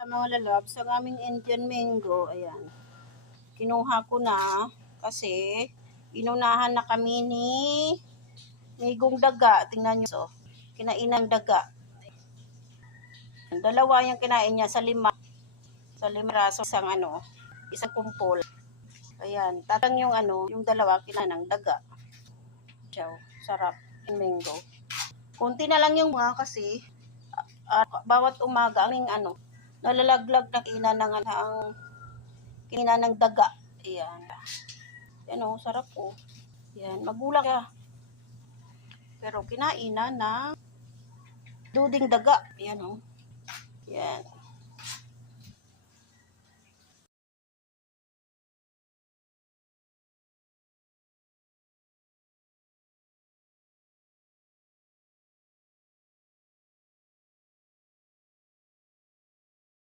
Sa mga lalabs, ang aming Indian mango, ayan. Kinuha ko na kasi inunahan na kami ni Migong daga. Tingnan nyo. So, kinainang daga. Dalawa yung kinain niya sa lima. Sa 5 raso, isang kumpol. Ayan. Tatang yung yung dalawa kinain ng daga. Ciao. Sarap. Yung mango. Kunti na lang yung mga kasi bawat umaga aming nalalaglag na kina ng daga. Ayan. Yan o, sarap po. Yan, magulang siya. Pero kinain na ng duding daga. Yan o. Yan.